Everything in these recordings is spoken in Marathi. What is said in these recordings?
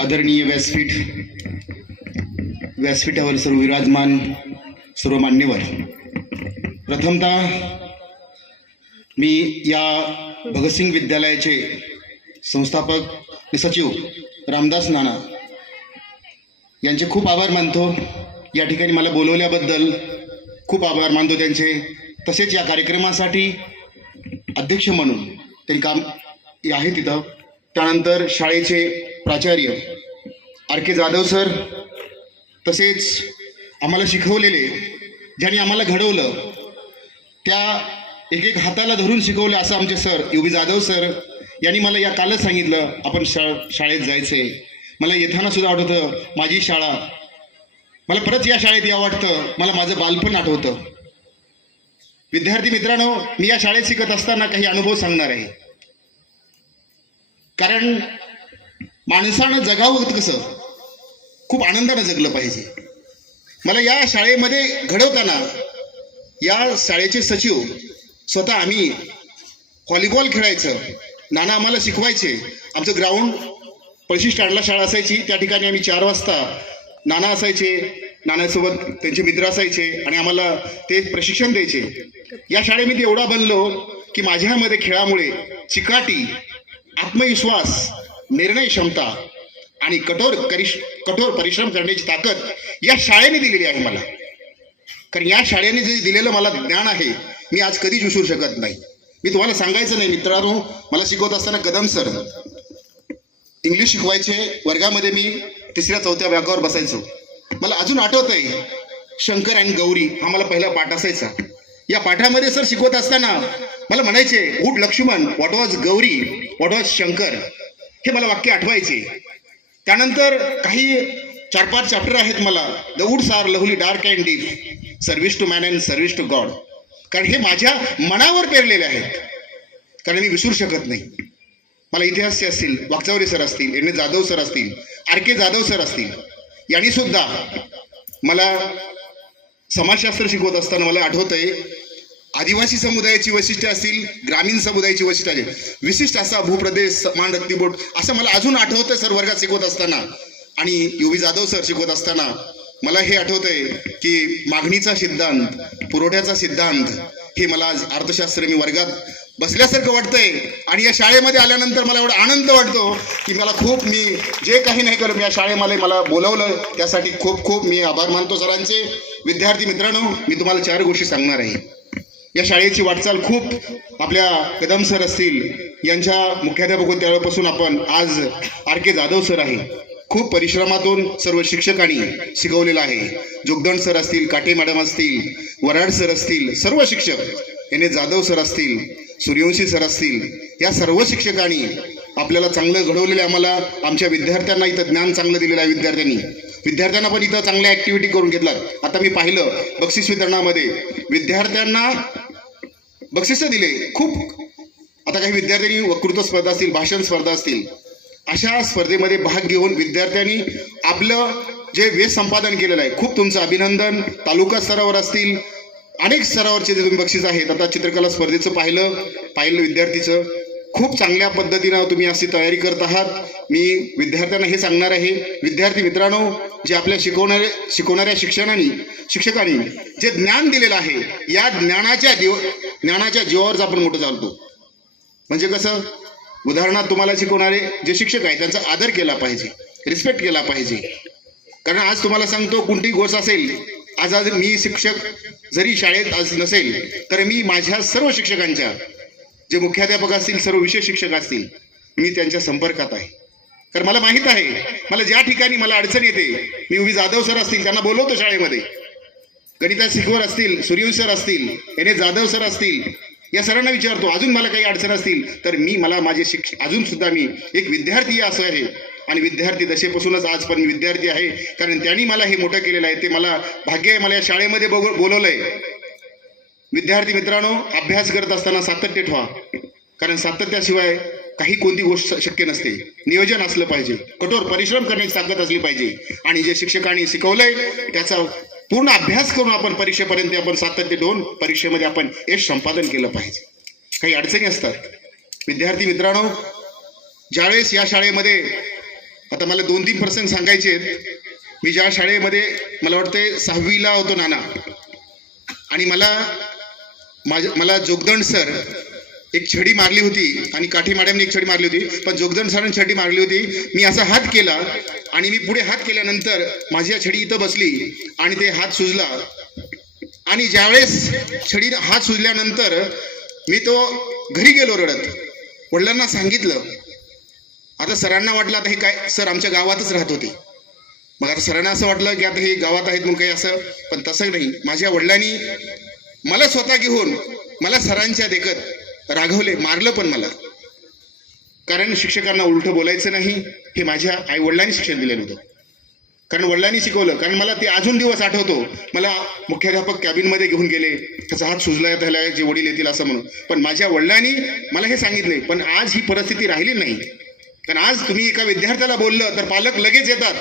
आदरणीय व्यासपीठावर सर्व विराजमान सर्व मान्यवर, प्रथमतः मी या भगतसिंग विद्यालयाचे संस्थापक आणि सचिव रामदास नाना यांचे खूप आभार मानतो. या ठिकाणी मला बोलवल्याबद्दल खूप आभार मानतो त्यांचे. तसेच या कार्यक्रमासाठी अध्यक्ष म्हणून त्यांनी काम आहे तिथं. त्यानंतर शाळेचे प्राचार्य RK जाधव सर, तसेच आम्हाला शिकवलेले, ज्यांनी आम्हाला घडवलं, त्या एक एक हाताला धरून शिकवलं असं आमचे सर UB जाधव सर यांनी मला या कालच सांगितलं आपण शाळेत जायचे. मला येताना सुद्धा आठवतं माझी शाळा, मला परत या शाळेत यावं वाटतं, मला माझं बालपण आठवतं. विद्यार्थी मित्रांनो, मी या शाळेत शिकत असताना काही अनुभव सांगणार आहे. कारण माणसानं जगावं कसं, खूप आनंदानं जगलं पाहिजे. मला या शाळेमध्ये घडवताना या शाळेचे सचिव स्वतः आम्ही व्हॉलीबॉल खेळायचं, नाना आम्हाला शिकवायचे. आमचं ग्राउंड पळशी स्टँडला शाळा असायची, त्या ठिकाणी आम्ही 4 वाजता नाना असायचे, नानासोबत त्यांचे मित्र असायचे आणि आम्हाला ते प्रशिक्षण द्यायचे. या शाळेमध्ये एवढा बनलो की माझ्यामध्ये खेळामुळे चिकाटी, आत्मविश्वास, निर्णय क्षमता आणि कठोर परिश्रम करण्याची ताकद या शाळेने दिलेली आहे मला. कारण या शाळेने जे दिलेलं मला ज्ञान आहे, मी आज कधीच विसरू शकत नाही. मी तुम्हाला सांगायचं नाही मित्रांनो, मला शिकवत असताना कदम सर इंग्लिश शिकवायचे. वर्गामध्ये मी 3ऱ्या-4थ्या भागावर बसायचो. मला अजून आठवत आहे, शंकर आणि गौरी हा मला पहिला पाठ असायचा. या पाठामध्ये सर शिकवत असताना मला म्हणायचे, would Lakshman, what was Gauri, what was Shankar, हे मला वाक्य आठवायचे. त्यानंतर काही 4-5 चॅप्टर आहेत मला. The woods are lovely dark and deep, service to man and service to God. कारण हे माझ्या मनावर पेरलेले आहेत, कारण मी विसरू शकत नाही. मला इतिहासचे असतील, वागचावरे सर असतील, NS जाधव सर असतील, RK जाधव सर असतील, यांनी सुद्धा मला समाजशास्त्र शिकवत असताना मला आठवतंय, आदिवासी समुदायाची वैशिष्ट्ये असतील, ग्रामीण समुदायाची वैशिष्ट्ये, विशिष्ट असा भूप्रदेश, समान रक्तीबोट, असं मला अजून आठवतंय सर वर्गात शिकवत असताना. आणि UB जाधव सर शिकवत असताना मला हे आठवतंय की मागणीचा सिद्धांत, पुरवठ्याचा सिद्धांत, हे मला आज अर्थशास्त्र मी वर्गात बसल्यासारखं वाटतंय. आणि या शाळेमध्ये आल्यानंतर मला एवढा आनंद वाटतो की मी जे काही नाही केलं, या शाळेमध्ये मला बोलवलं, त्यासाठी खूप खूप मी आभार मानतो सरांचे. विद्यार्थी मित्रांनो, मी तुम्हाला 4 गोष्टी सांगणार आहे. या शाळेची वाटचाल खूप आपल्या कदम सर असतील, यांच्या मुख्याध्यापक होते त्यावेळेपासून आपण आज RK जाधव सर आहे. खूप परिश्रमातून सर्व शिक्षकांनी शिकवलेलं आहे. जोगदंड सर असतील, काटे मॅडम असतील, वराड सर असतील, सर्व शिक्षक, NS जाधव सर असतील, सूर्यवंशी सर असतील, या सर्व शिक्षकांनी आपल्याला चांगलं घडवलेलं. आम्हाला आमच्या विद्यार्थ्यांना इथं ज्ञान चांगलं दिलेलं आहे. विद्यार्थ्यांना पण इथं चांगल्या ॲक्टिव्हिटी करून घेतलात. आता मी पाहिलं बक्षीस वितरणामध्ये विद्यार्थ्यांना बक्षिसं दिले खूप. आता काही विद्यार्थ्यांनी वक्तृत्व स्पर्धा असतील, भाषण स्पर्धा असतील, अशा स्पर्धेमध्ये भाग घेऊन विद्यार्थ्यांनी आपलं जे वेश संपादन केलेलं आहे, खूप तुमचं अभिनंदन. तालुका स्तरावर असतील, अनेक स्तरावरचे जे तुम्ही बक्षीस आहेत. आता चित्रकला स्पर्धेचं पाहिलं विद्यार्थीचं, खूप चांगल्या पद्धतीनं तुम्ही अशी तयारी करत आहात. मी विद्यार्थ्यांना हे सांगणार आहे, विद्यार्थी मित्रांनो, जे आपल्या शिकवणाऱ्या शिक्षकांनी जे ज्ञान दिलेलं आहे, या ज्ञानाच्या जीवावरच आपण मोठं चालतो. म्हणजे कसं, उदाहरणार्थ तुम्हाला शिकवणारे जे शिक्षक आहेत त्यांचा आदर केला पाहिजे, रिस्पेक्ट केला पाहिजे. कारण आज तुम्हाला सांगतो, कोणतीही गोष्ट असेल, आज मी शिक्षक जरी शाळेत आज नसेल, तर मी माझ्या सर्व शिक्षकांच्या, जे मुख्याध्यापक असतील, सर्व विशेष शिक्षक असतील, मी त्यांच्या संपर्कात आहे. कारण मला माहीत आहे, मला ज्या ठिकाणी मला अडचण येते, मी UB जाधव सर असतील त्यांना बोलवतो शाळेमध्ये, गणितात शिकवत असतील, सूर्यवंशी सर असतील, NS जाधव सर असतील, या सरांना विचारतो. अजून मला काही अडचण असतील तर मला माझे अजून सुद्धा मी एक विद्यार्थी असं आहे. आणि विद्यार्थी दशेपासूनच आज पण विद्यार्थी आहे, कारण त्यांनी मला हे मोठं केलेलं आहे. ते मला भाग्य आहे, मला या शाळेमध्ये बोलवलंय. विद्यार्थी मित्रांनो, अभ्यास करत असताना सातत्य ठेवा, कारण सातत्याशिवाय कोणती गोष्ट शक्य नसते. नियोजन असलं पाहिजे, कठोर परिश्रम करण्याची ताकद असली पाहिजे. आणि जे शिक्षकांनी शिकवलंय त्याचा पूर्ण अभ्यास करून आपण परीक्षेपर्यंत आपण सातत्य ठेवून परीक्षेमध्ये आपण यश संपादन केलं पाहिजे. काही अडचणी असतात विद्यार्थी मित्रांनो, ज्यावेळेस या शाळेमध्ये, आता मला 2-3 प्रसंग सांगायचे आहेत. मी ज्या शाळेमध्ये मला वाटते 6वीला होतो नाना, आणि मला जोगदंड सर एक छडी मारली होती आणि काठी मॅडमने एक छडी मारली होती, पण जोगदंड सरांनी छडी मारली होती. मी असा हात केला आणि मी पुढे हात केल्यानंतर माझी या छडी इथं बसली आणि ते हात सुजला. आणि ज्यावेळेस छडी हात सुजल्यानंतर मी तो घरी गेलो रडत. वडिलांना सांगितलं. आता सरांना वाटलं आता हे काय, सर आमच्या गावातच राहत होते. मग आता सरांना असं वाटलं की आता हे गावात आहेत मग काही असं, पण तसं नाही. माझ्या वडिलांनी मला स्वतः घेऊन मला सरांच्या देखत रागवले, मारलं पण मला. कारण शिक्षकांना उलटं बोलायचं नाही हे माझ्या आई वडिलांनी शिक्षण दिलेलं होतं. कारण वडिलांनी शिकवलं. कारण मला ते अजून दिवस आठवतो. मला मुख्याध्यापक कॅबिनमध्ये घेऊन गेले, त्याचा हात सुजलाय, त्याला जे वडील येतील असं म्हणून. पण माझ्या वडिलांनी मला हे सांगितले. पण आज ही परिस्थिती राहिली नाही. कारण आज तुम्ही एका विद्यार्थ्याला बोललं तर पालक लगेच येतात.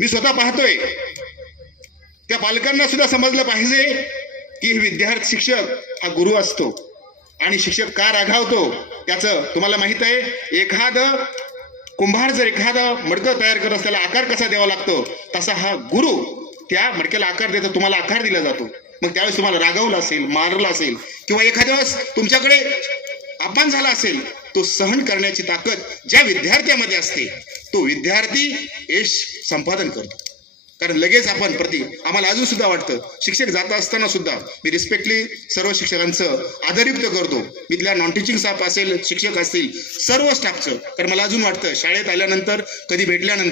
मी स्वतः पाहतोय. त्या पालकांना सुद्धा समजलं पाहिजे की हे विद्यार्थी, शिक्षक हा गुरु असतो. आणि शिक्षक का रागावतो त्याचं तुम्हाला माहित आहे. एखादं कुंभार जर एखादं मडकं तयार करत असताना आकार कसा द्यावा लागतो, तसा हा गुरु त्या मडक्याला आकार देतो. तुम्हाला आकार दिला जातो. मग त्यावेळेस तुम्हाला रागावलं असेल, मारलं असेल, किंवा एखाद्या वेळेस तुमच्याकडे अपमान झाला असेल, तो सहन करण्याची ताकद ज्या विद्यार्थ्यामध्ये असते तो विद्यार्थी यश संपादन करतो. कारण लगेच आपण आम्हाला अजून सुद्धा वाटतं, शिक्षक जात असताना सुद्धा मी रिस्पेक्टली सर्व शिक्षकांचं आदरयुक्त करतो. इथल्या नॉन टीचिंग स्टाफ असेल, शिक्षक असतील, सर्व स्टाफचं. कारण मला अजून वाटतं शाळेत आल्यानंतर, कधी भेटल्यानंतर